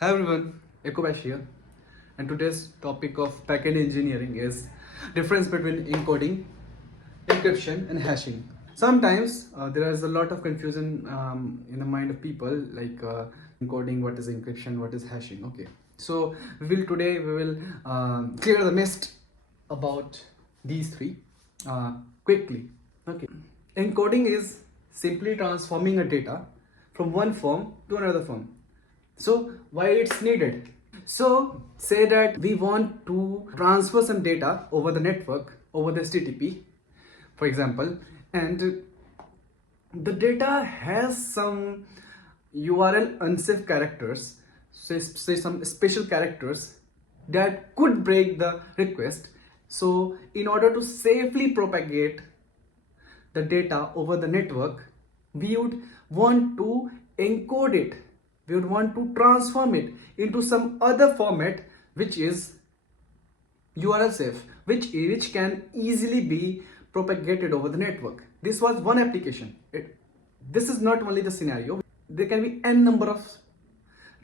Hi everyone, Echobash here, and today's topic of backend engineering is difference between encoding, encryption, and hashing. Sometimes there is a lot of confusion in the mind of people, like encoding, what is encryption, what is hashing. Okay, so today we will clear the mist about these three quickly. Okay, encoding is simply transforming a data from one form to another form. So why it's needed? So say that we want to transfer some data over the network, over the HTTP, for example, and the data has some URL unsafe characters, say some special characters that could break the request. So in order to safely propagate the data over the network, we would want to encode it, we would want to transform it into some other format which is URL safe, which can easily be propagated over the network. This was one application. This is not only the scenario. There can be n number of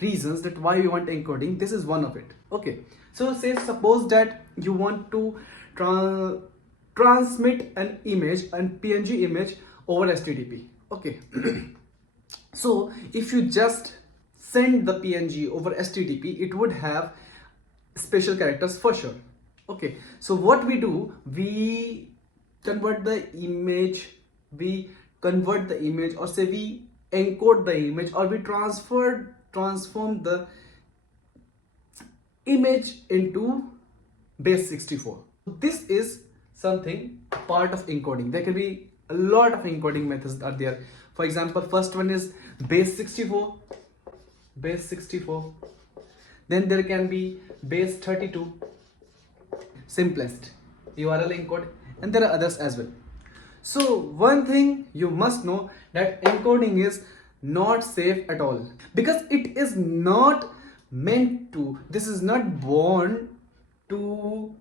reasons that why we want encoding. This is one of it. Okay, so suppose that you want to transmit an image, an PNG image over HTTP. Okay, so if you just send the PNG over HTTP, it would have special characters for sure. Okay, so what we do, we convert the image, or say we encode the image, or we transform the image into base 64. This is something part of encoding. There can be a lot of encoding methods are there. For example, first one is base 64. Then there can be base 32, simplest URL encode, and there are others as well. So one thing you must know, that encoding is not safe at all, because it is not meant to, this is not born to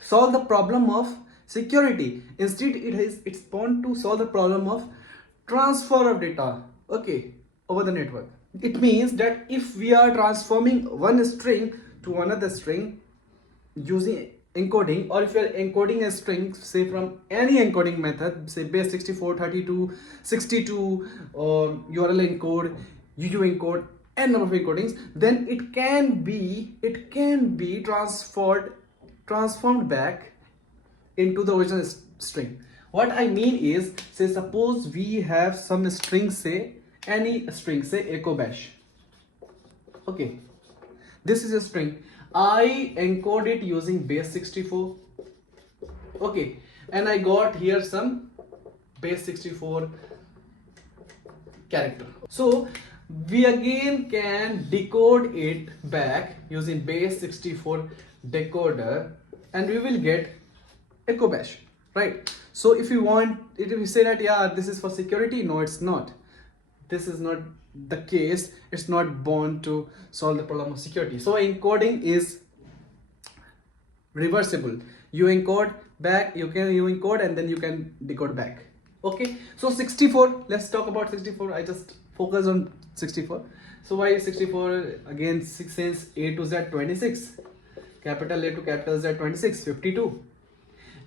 solve the problem of security. Instead, it's born to solve the problem of transfer of data, okay, over the network. It means that if we are transforming one string to another string using encoding, or if you are encoding a string, say from any encoding method, say base 64, 32, 62, or URL encode, UU encode, n number of encodings, then it can be transformed back into the original string. What I mean is, say suppose we have some string, say any string, say Echobash. Okay, this is a string. I encode it using base 64. Okay, and I got here some base 64 character. So we again can decode it back using base 64 decoder, and we will get Echobash, right? So if we say that, yeah, this is for security, no, it's not. This is not the case. It's not born to solve the problem of security. So encoding is reversible. You encode back, you encode and then you can decode back. Okay, so 64, let's talk about 64. I just focus on 64. So why 64? Again, 6 says A to Z 26, capital A to capital Z 26, 52,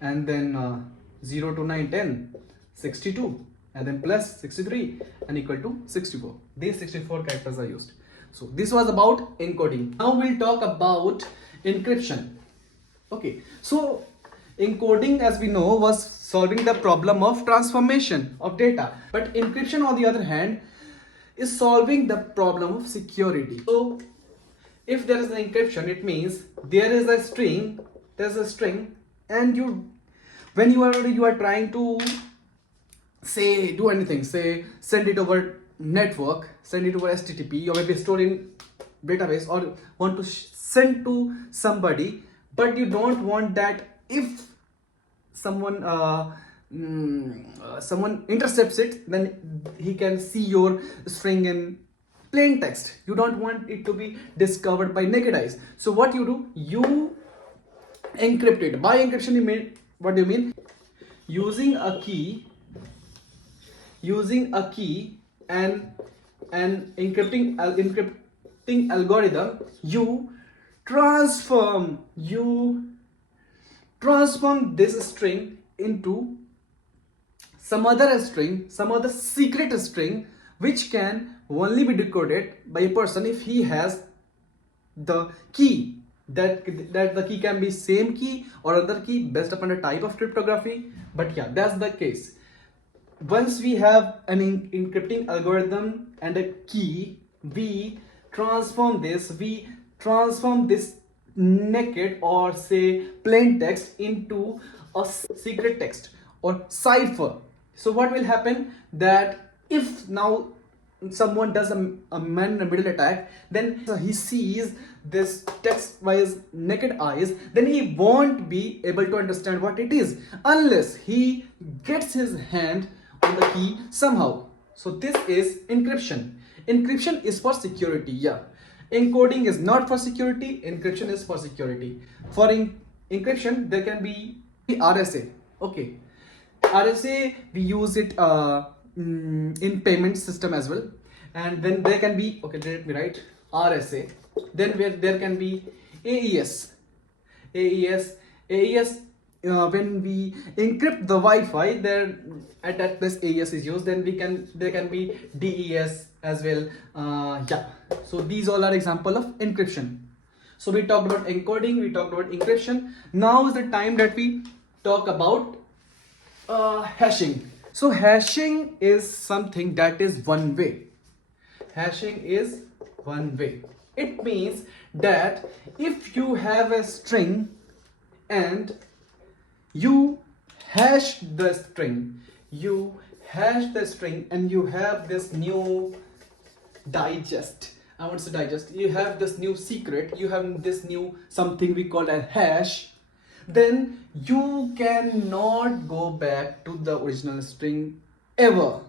and then 0 to 9, 10, 62, and then plus 63 and equal to 64. These 64 characters are used. So this was about encoding. Now we'll talk about encryption. Okay, so encoding, as we know, was solving the problem of transformation of data, but encryption, on the other hand, is solving the problem of security. So if there is an encryption, it means there's a string, and when you are trying to say do anything, say send it over network, send it over HTTP, or maybe store in database, or want to send to somebody, but you don't want that if someone intercepts it, then he can see your string in plain text. You don't want it to be discovered by naked eyes. So what you do, you encrypt it. By encryption, you mean, what do you mean? Using a key and encrypt encrypting algorithm, you transform this string into some other string, some other secret string, which can only be decoded by a person if he has the key. That the key can be same key or other key based upon the type of cryptography, but yeah, that's the case. Once we have an encrypting algorithm and a key, we transform this naked or say plain text into a secret text or cipher. So what will happen, that if now someone does a man in the middle attack, then he sees this text by his naked eyes, then he won't be able to understand what it is unless he gets his hand on the key somehow. So this is encryption. Encryption is for security, yeah. Encoding is not for security, encryption is for security. For encryption, there can be RSA. Okay, RSA, we use it in payment system as well. And then there can be, okay, let me write RSA. Then there can be AES. When we encrypt the Wi-Fi, there at that place AES is used. Then there can be DES as well. Yeah. So these all are example of encryption. So we talked about encoding, we talked about encryption. Now is the time that we talk about hashing. So hashing is something that is one way. Hashing is one way. It means that if you have a string and you hash the string, and you have this new digest. I want to digest. You have this new secret, you have this new something we call a hash, then you cannot go back to the original string ever.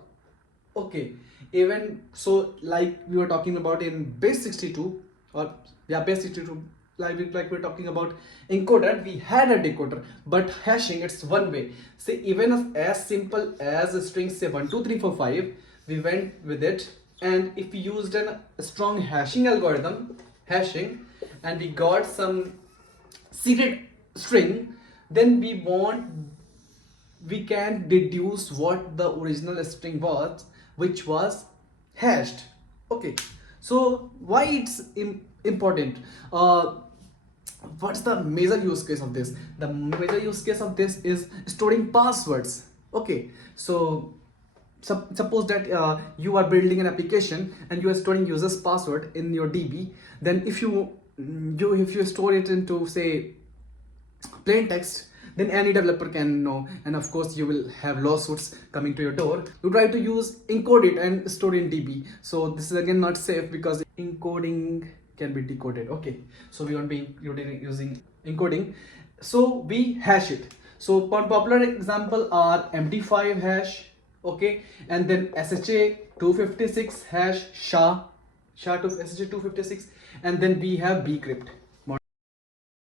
Okay, even so, like we were talking about in base 62, or yeah, base 62, like we're talking about encoder, we had a decoder, but hashing, it's one way. Say even as simple as a string, say 1 2 3 4 5, we went with it, and if we used a strong hashing algorithm, and we got some secret string, then we can deduce what the original string was, which was hashed. Okay, so why it's important? What's the major use case of this? The major use case of this is storing passwords. Okay, so suppose that you are building an application and you are storing users password in your DB. Then if you store it into say plain text, then any developer can know, and of course you will have lawsuits coming to your door. You try to encode it and store in DB. So this is again not safe because encoding can be decoded. Okay, so we won't be using encoding. So we hash it. So one popular example are MD5 hash, okay, and then SHA-256 hash, SHA to SHA-256, and then we have bcrypt.